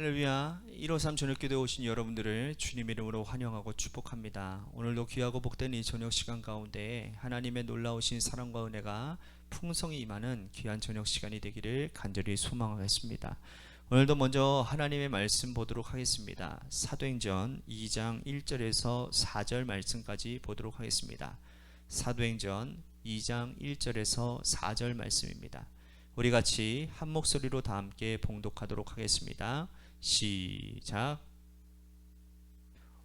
할렐루야. 153 저녁기도에 오신 여러분들을 주님의 이름으로 환영하고 축복합니다. 오늘도 귀하고 복된 이 저녁 시간 가운데 하나님의 놀라우신 사랑과 은혜가 풍성히 임하는 귀한 저녁 시간이 되기를 간절히 소망하겠습니다. 오늘도 먼저 하나님의 말씀 보도록 하겠습니다. 사도행전 2장 1절에서 4절 말씀까지 보도록 하겠습니다. 사도행전 2장 1절에서 4절 말씀입니다. 우리 같이 한 목소리로 다 함께 봉독하도록 하겠습니다. 시작.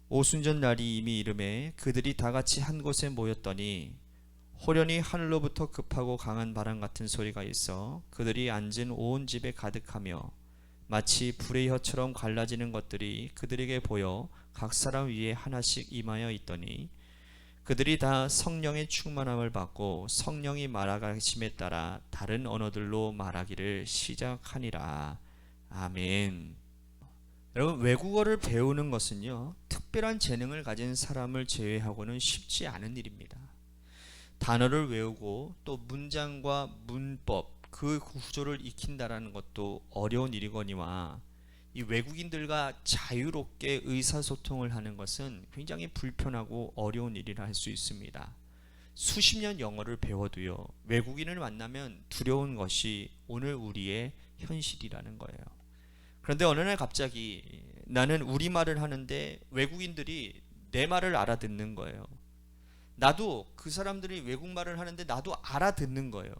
오순절 날이 이미 이르매 그들이 다 같이 한 곳에 모였더니 호련히 하늘로부터 급하고 강한 바람 같은 소리가 있어 그들이 앉은 온 집에 가득하며 마치 불의 혀처럼 갈라지는 것들이 그들에게 보여 각 사람 위에 하나씩 임하여 있더니 그들이 다 성령의 충만함을 받고 성령이 말하심에 따라 다른 언어들로 말하기를 시작하니라. 아멘. 여러분, 외국어를 배우는 것은요, 특별한 재능을 가진 사람을 제외하고는 쉽지 않은 일입니다. 단어를 외우고 또 문장과 문법, 그 구조를 익힌다라는 것도 어려운 일이거니와 이 외국인들과 자유롭게 의사소통을 하는 것은 굉장히 불편하고 어려운 일이라 할 수 있습니다. 수십 년 영어를 배워도요, 외국인을 만나면 두려운 것이 오늘 우리의 현실이라는 거예요. 그런데 어느 날 갑자기 나는 우리말을 하는데 외국인들이 내 말을 알아듣는 거예요. 나도 그 사람들이 외국말을 하는데 나도 알아듣는 거예요.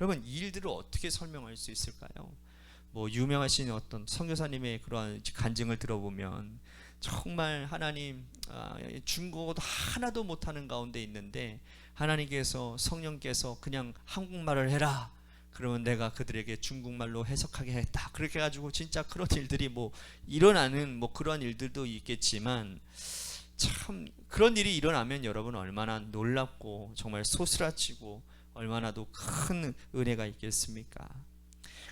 여러분, 이 일들을 어떻게 설명할 수 있을까요? 유명하신 어떤 선교사님의 그러한 간증을 들어보면 정말 하나님, 중국어도 하나도 못하는 가운데 있는데 하나님께서, 성령께서 그냥 한국말을 해라, 그러면 내가 그들에게 중국말로 해석하게 했다, 그렇게 해가지고 진짜 그런 일들이 일어나는 그런 일들도 있겠지만, 참 그런 일이 일어나면 여러분 얼마나 놀랍고 정말 소스라치고 얼마나도 큰 은혜가 있겠습니까?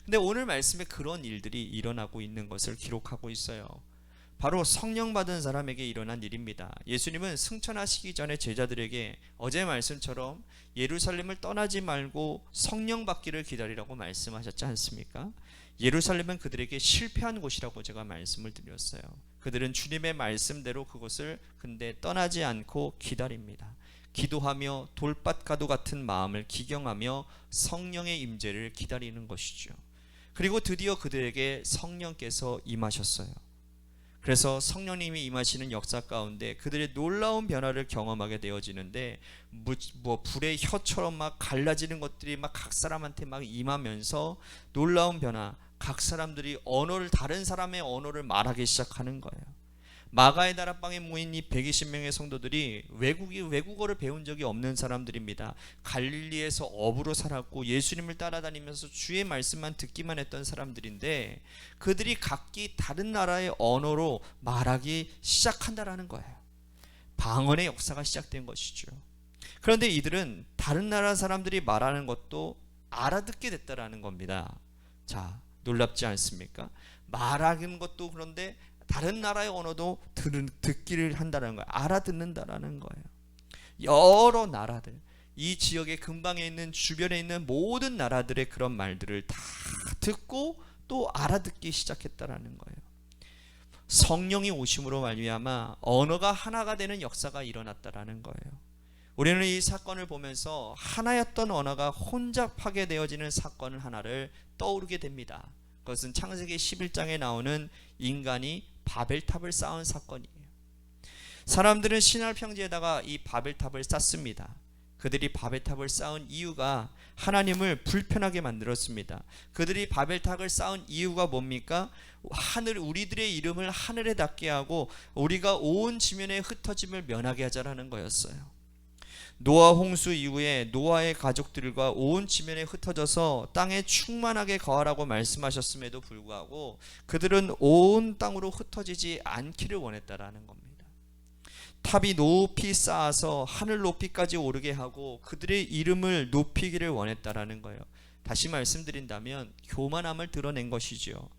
근데 오늘 말씀에 그런 일들이 일어나고 있는 것을 기록하고 있어요. 바로 성령 받은 사람에게 일어난 일입니다. 예수님은 승천하시기 전에 제자들에게 어제 말씀처럼 예루살렘을 떠나지 말고 성령 받기를 기다리라고 말씀하셨지 않습니까? 예루살렘은 그들에게 실패한 곳이라고 제가 말씀을 드렸어요. 그들은 주님의 말씀대로 그곳을 근데 떠나지 않고 기다립니다. 기도하며 돌밭가도 같은 마음을 기경하며 성령의 임재를 기다리는 것이죠. 그리고 드디어 그들에게 성령께서 임하셨어요. 그래서 성령님이 임하시는 역사 가운데 그들의 놀라운 변화를 경험하게 되어지는데, 불의 혀처럼 막 갈라지는 것들이 막 각 사람한테 막 임하면서 놀라운 변화, 각 사람들이 다른 사람의 언어를 말하기 시작하는 거예요. 마가의 다락방에 모인 이 120명의 성도들이 외국어를 배운 적이 없는 사람들입니다. 갈릴리에서 어부로 살았고 예수님을 따라다니면서 주의 말씀만 듣기만 했던 사람들인데, 그들이 각기 다른 나라의 언어로 말하기 시작한다라는 거예요. 방언의 역사가 시작된 것이죠. 그런데 이들은 다른 나라 사람들이 말하는 것도 알아듣게 됐다라는 겁니다. 자, 놀랍지 않습니까? 말하는 것도 그런데 다른 나라의 언어도 듣기를 한다는 거예요. 알아듣는다라는 거예요. 여러 나라들, 이 지역의 근방에 있는, 주변에 있는 모든 나라들의 그런 말들을 다 듣고 또 알아듣기 시작했다라는 거예요. 성령이 오심으로 말미암아 언어가 하나가 되는 역사가 일어났다라는 거예요. 우리는 이 사건을 보면서 하나였던 언어가 혼잡하게 되어지는 사건 하나를 떠오르게 됩니다. 그것은 창세기 11장에 나오는 인간이 바벨탑을 쌓은 사건이에요. 사람들은 시날 평지에다가 이 바벨탑을 쌓습니다. 그들이 바벨탑을 쌓은 이유가 하나님을 불편하게 만들었습니다. 그들이 바벨탑을 쌓은 이유가 뭡니까? 우리들의 이름을 하늘에 닿게 하고 우리가 온 지면에 흩어짐을 면하게 하자라는 거였어요. 노아 홍수 이후에 노아의 가족들과 온 지면에 흩어져서 땅에 충만하게 거하라고 말씀하셨음에도 불구하고 그들은 온 땅으로 흩어지지 않기를 원했다라는 겁니다. 탑이 높이 쌓아서 하늘 높이까지 오르게 하고 그들의 이름을 높이기를 원했다라는 거예요. 다시 말씀드린다면 교만함을 드러낸 것이죠.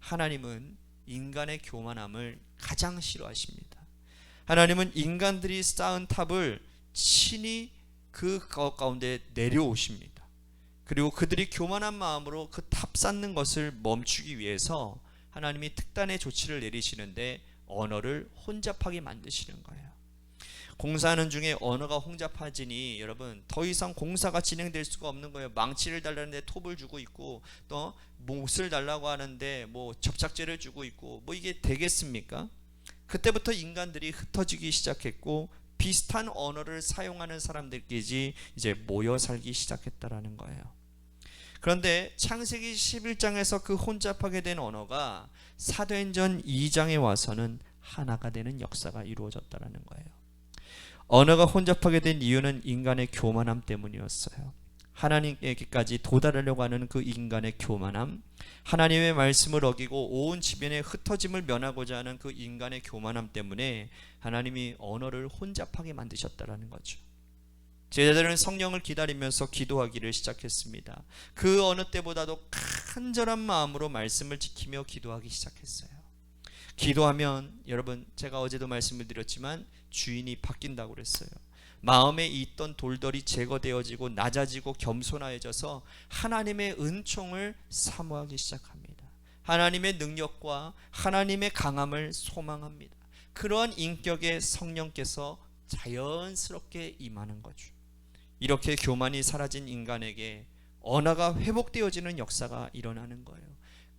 하나님은 인간의 교만함을 가장 싫어하십니다. 하나님은 인간들이 쌓은 탑을 친히 그 가운데 내려오십니다. 그리고 그들이 교만한 마음으로 그 탑 쌓는 것을 멈추기 위해서 하나님이 특단의 조치를 내리시는데 언어를 혼잡하게 만드시는 거예요. 공사하는 중에 언어가 혼잡해지니 여러분 더 이상 공사가 진행될 수가 없는 거예요. 망치를 달라는데 톱을 주고 있고 또 못을 달라고 하는데 뭐 접착제를 주고 있고 뭐 이게 되겠습니까? 그때부터 인간들이 흩어지기 시작했고 비슷한 언어를 사용하는 사람들끼리 이제 모여 살기 시작했다라는 거예요. 그런데 창세기 11장에서 그 혼잡하게 된 언어가 사도행전 2장에 와서는 하나가 되는 역사가 이루어졌다라는 거예요. 언어가 혼잡하게 된 이유는 인간의 교만함 때문이었어요. 하나님께까지 도달하려고 하는 그 인간의 교만함, 하나님의 말씀을 어기고 온 지변에 흩어짐을 면하고자 하는 그 인간의 교만함 때문에 하나님이 언어를 혼잡하게 만드셨다라는 거죠. 제자들은 성령을 기다리면서 기도하기를 시작했습니다. 그 어느 때보다도 간절한 마음으로 말씀을 지키며 기도하기 시작했어요. 기도하면 여러분 제가 어제도 말씀을 드렸지만 주인이 바뀐다고 그랬어요. 마음에 있던 돌들이 제거되어지고 낮아지고 겸손해져서 하나님의 은총을 사모하기 시작합니다. 하나님의 능력과 하나님의 강함을 소망합니다. 그러한 인격의 성령께서 자연스럽게 임하는 거죠. 이렇게 교만이 사라진 인간에게 언어가 회복되어지는 역사가 일어나는 거예요.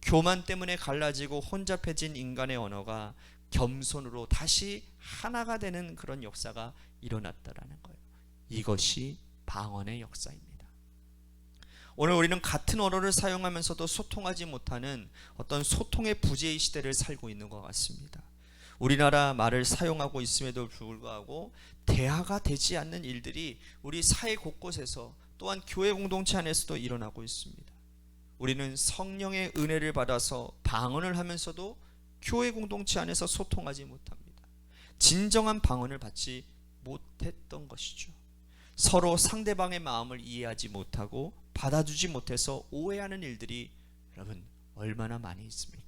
교만 때문에 갈라지고 혼잡해진 인간의 언어가 겸손으로 다시 하나가 되는 그런 역사가 일어났다라는 거예요. 이것이 방언의 역사입니다. 오늘 우리는 같은 언어를 사용하면서도 소통하지 못하는 어떤 소통의 부재의 시대를 살고 있는 것 같습니다. 우리나라 말을 사용하고 있음에도 불구하고 대화가 되지 않는 일들이 우리 사회 곳곳에서 또한 교회 공동체 안에서도 일어나고 있습니다. 우리는 성령의 은혜를 받아서 방언을 하면서도 교회 공동체 안에서 소통하지 못합니다. 진정한 방언을 받지 못했던 것이죠. 서로 상대방의 마음을 이해하지 못하고 받아주지 못해서 오해하는 일들이 여러분 얼마나 많이 있습니까?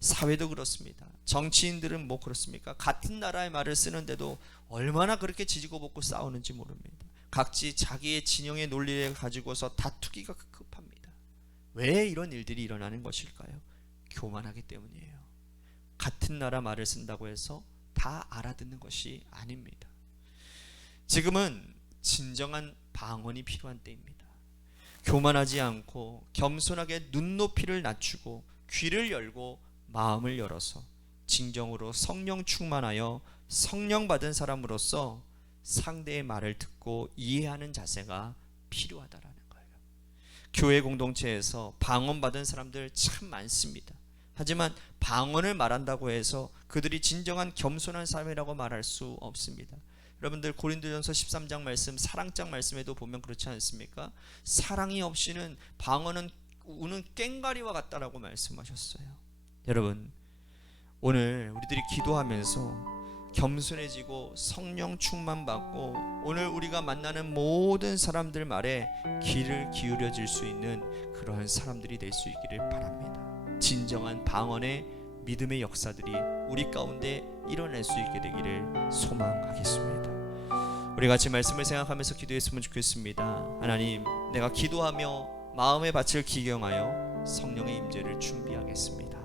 사회도 그렇습니다. 정치인들은 뭐 그렇습니까? 같은 나라의 말을 쓰는데도 얼마나 그렇게 지지고 볶고 싸우는지 모릅니다. 각지 자기의 진영의 논리를 가지고서 다투기가 급합니다. 왜 이런 일들이 일어나는 것일까요? 교만하기 때문이에요. 같은 나라 말을 쓴다고 해서 다 알아듣는 것이 아닙니다. 지금은 진정한 방언이 필요한 때입니다. 교만하지 않고 겸손하게 눈높이를 낮추고 귀를 열고 마음을 열어서 진정으로 성령 충만하여 성령 받은 사람으로서 상대의 말을 듣고 이해하는 자세가 필요하다라는 거예요. 교회 공동체에서 방언 받은 사람들 참 많습니다. 하지만 방언을 말한다고 해서 그들이 진정한 겸손한 사람이라고 말할 수 없습니다. 여러분들 고린도전서 13장 말씀 사랑장 말씀에도 보면 그렇지 않습니까? 사랑이 없이는 방언은 우는 꽹과리와 같다라고 말씀하셨어요. 여러분 오늘 우리들이 기도하면서 겸손해지고 성령 충만 받고 오늘 우리가 만나는 모든 사람들 말에 귀를 기울여질 수 있는 그러한 사람들이 될 수 있기를 바랍니다. 진정한 방언의 믿음의 역사들이 우리 가운데 일어날 수 있게 되기를 소망하겠습니다. 우리 같이 말씀을 생각하면서 기도했으면 좋겠습니다. 하나님, 내가 기도하며 마음의 밭을 기경하여 성령의 임재를 준비하겠습니다.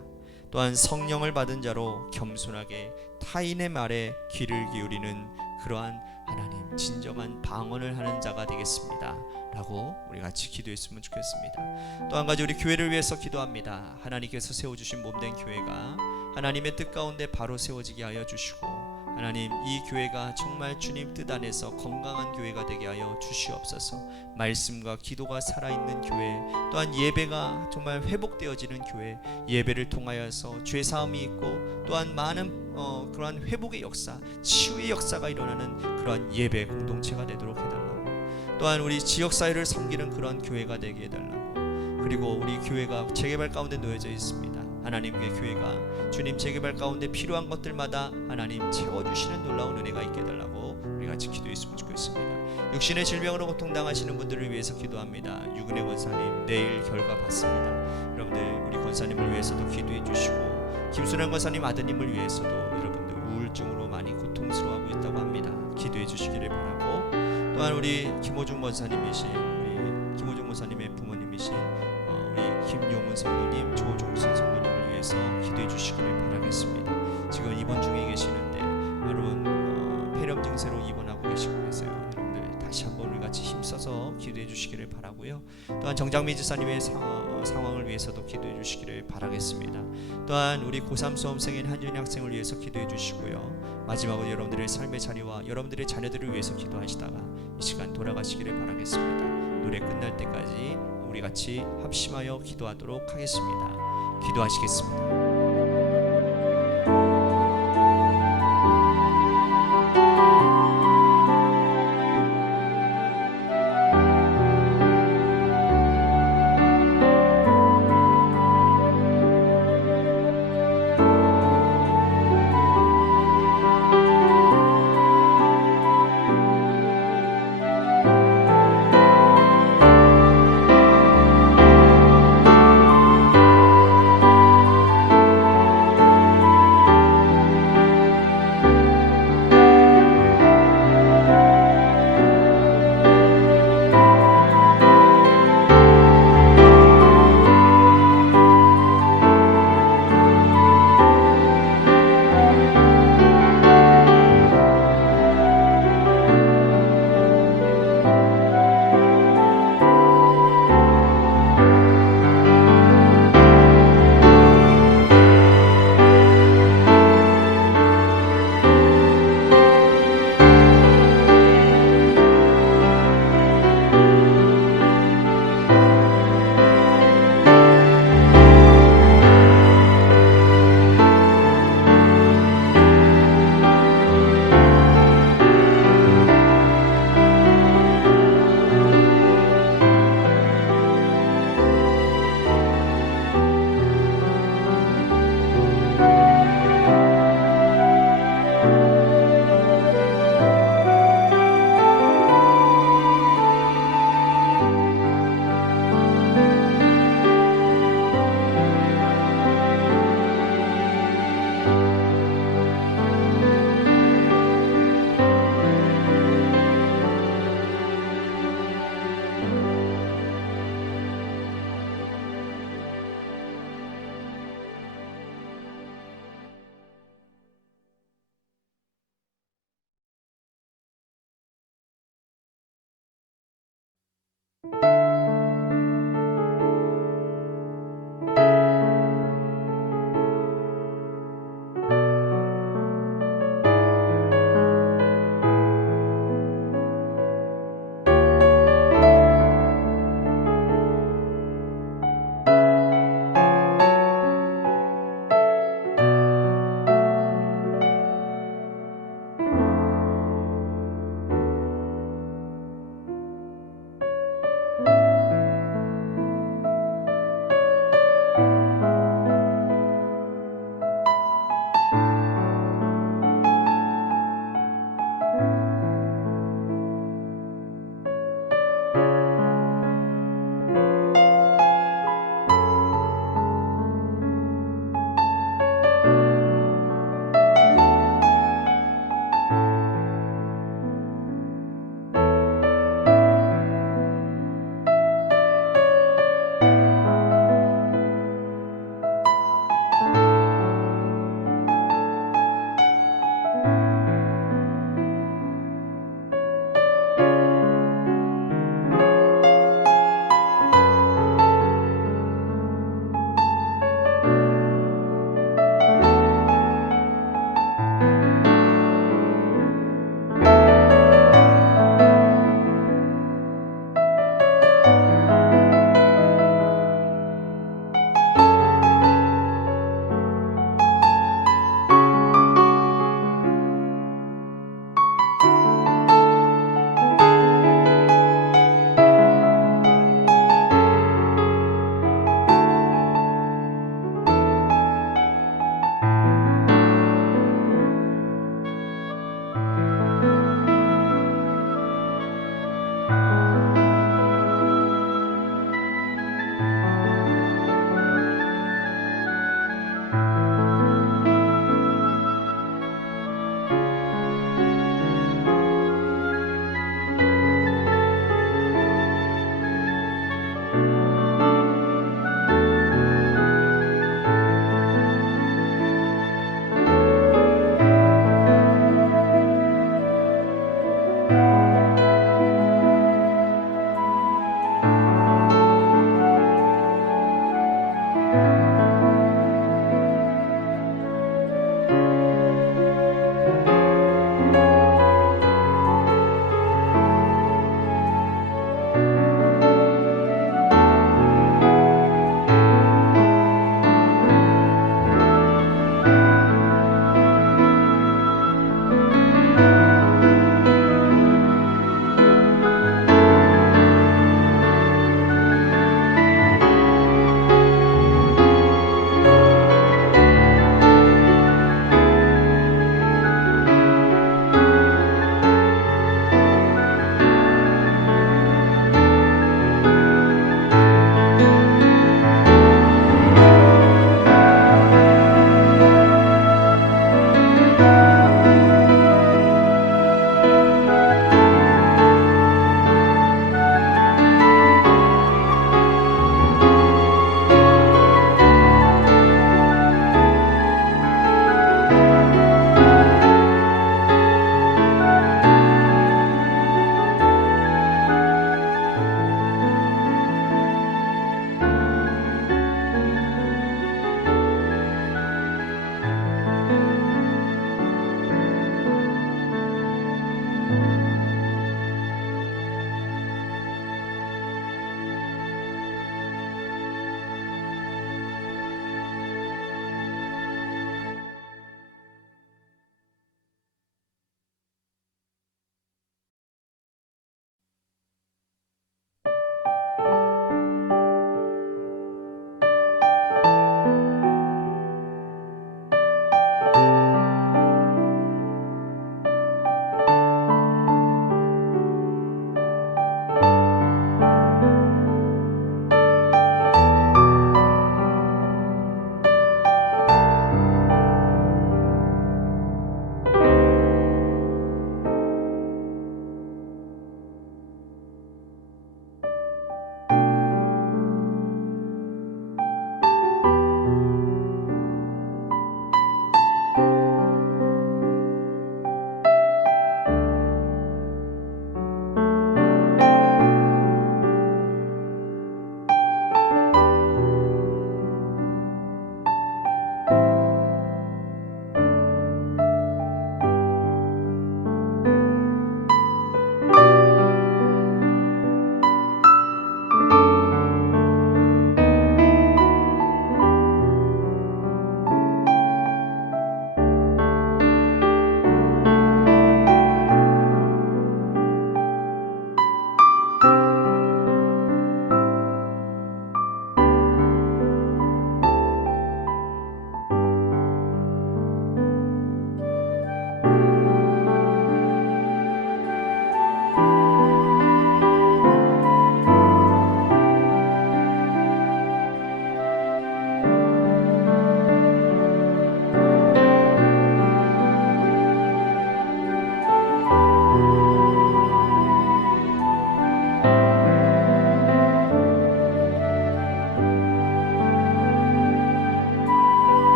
또한 성령을 받은 자로 겸손하게 타인의 말에 귀를 기울이는 그러한 하나님 진정한 방언을 하는 자가 되겠습니다 라고 우리 같이 기도했으면 좋겠습니다. 또 한 가지 우리 교회를 위해서 기도합니다. 하나님께서 세워주신 몸된 교회가 하나님의 뜻 가운데 바로 세워지게 하여 주시고 하나님 이 교회가 정말 주님 뜻 안에서 건강한 교회가 되게 하여 주시옵소서. 말씀과 기도가 살아있는 교회, 또한 예배가 정말 회복되어지는 교회, 예배를 통하여서 죄사함이 있고 또한 많은 그러한 회복의 역사, 치유의 역사가 일어나는 그러한 예배 공동체가 되도록 해달라고, 또한 우리 지역사회를 섬기는 그러한 교회가 되게 해달라고, 그리고 우리 교회가 재개발 가운데 놓여져 있습니다. 하나님의 교회가 주님 재개발 가운데 필요한 것들마다 하나님 채워주시는 놀라운 은혜가 있게 해달라고 우리 같이 기도했으면 좋겠습니다. 육신의 질병으로 고통당하시는 분들을 위해서 기도합니다. 유근혜 권사님 내일 결과 받습니다. 여러분들 우리 권사님을 위해서도 기도해 주시고 김순환 권사님 아드님을 위해서도 여러분들 우울증으로 많이 고통스러워하고 있다고 합니다. 기도해 주시기를 바라고, 또한 우리 김호중 권사님이신 우리 김호중 권사님의 부모님이신 우리 김용훈 성도님, 조종순 성도님을 위해서 위해서 기도해 주시기를 바라겠습니다. 지금 입원 중에 계시는데 여러분 폐렴 증세로 입원하고 계시고 계세요. 여러분들 다시 한번 우리 같이 힘써서 기도해 주시기를 바라고요. 또한 정장미 지사님의 상황을 위해서도 기도해 주시기를 바라겠습니다. 또한 우리 고3 수험생인 한준희 학생을 위해서 기도해 주시고요. 마지막으로 여러분들의 삶의 자리와 여러분들의 자녀들을 위해서 기도하시다가 이 시간 돌아가시기를 바라겠습니다. 노래 끝날 때까지 우리 같이 합심하여 기도하도록 하겠습니다. 기도하시겠습니다.